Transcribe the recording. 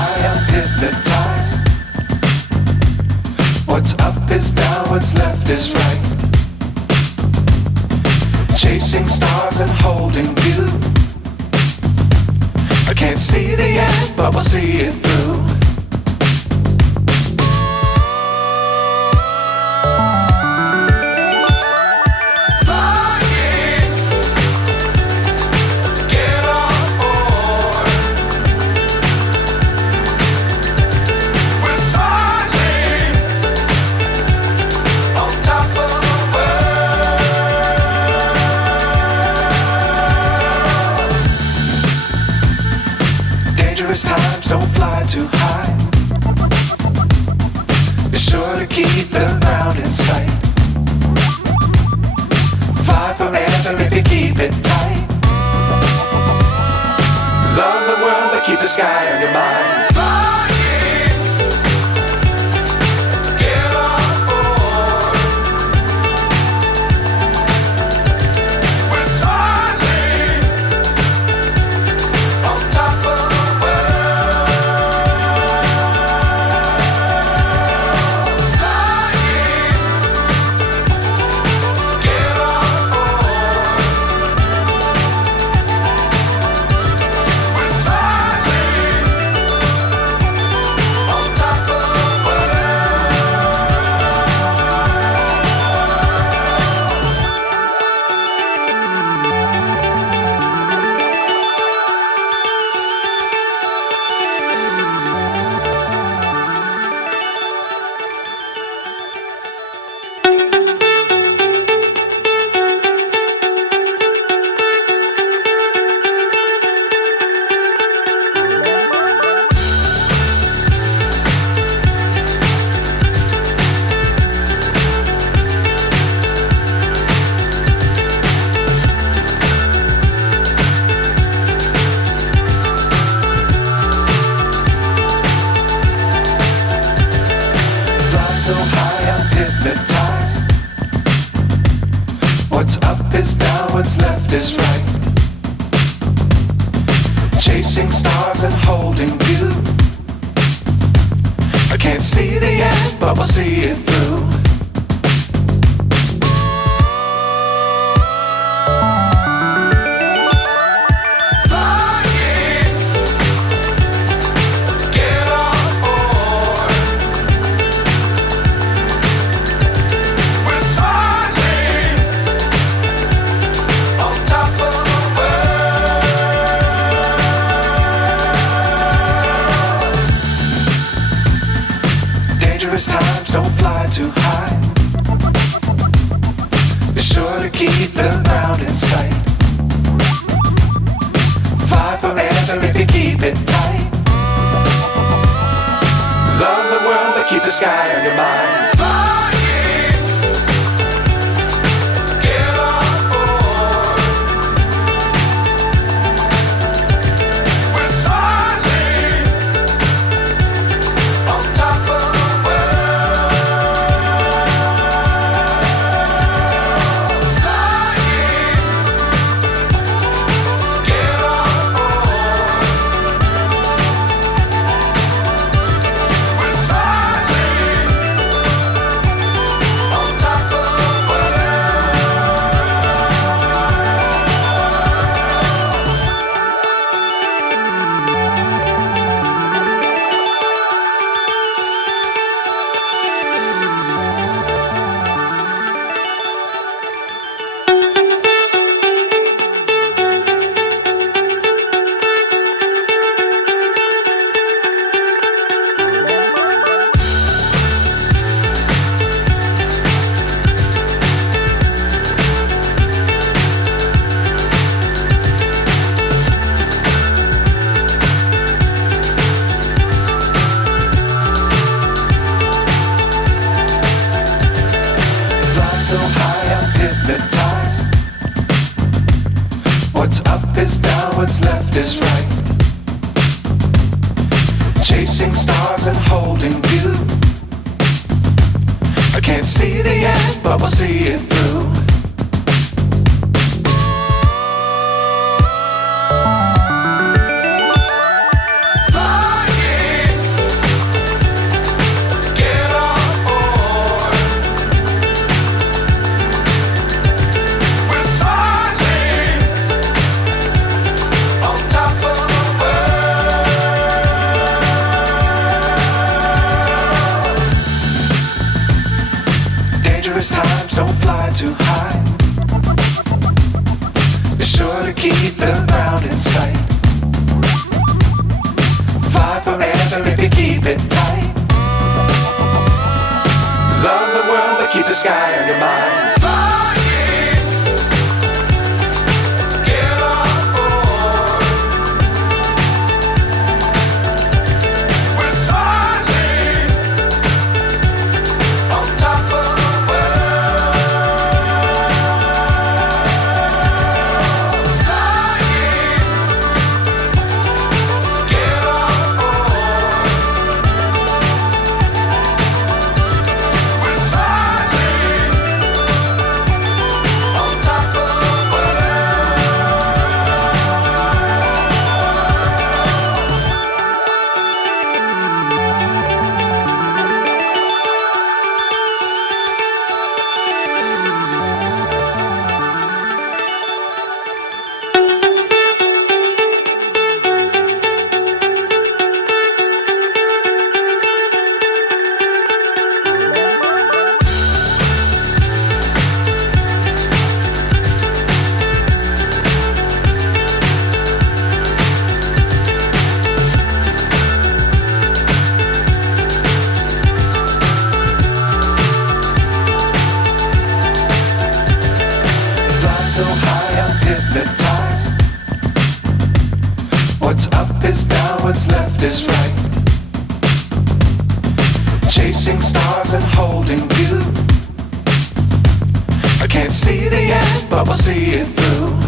high, I'm hypnotized. What's up is down, what's left is right. Chasing stars and holding you. I can't see the end, but we'll see it through. Times don't fly too high. Be sure to keep the ground in sight. Fly forever if you keep it tight. Love the world but keep the sky on your mind. So high, I'm hypnotized. What's up is down, what's left is right. Chasing stars and holding you. I can't see the end, but we'll see it through. Times don't fly too high. Be sure to keep the ground in sight. Fly forever if you keep it tight. Love the world but keep the sky on your mind. So high, I'm hypnotized. What's up is down, what's left is right. Chasing stars and holding you. I can't see the end, but we'll see it through. Flying. too high. Be sure to keep the ground in sight. Fly forever if you keep it tight. Love the world but keep the sky on your mind. So high I'm hypnotized. What's up is down, what's left is right. Chasing stars and holding you. I can't see the end, but we'll see it through.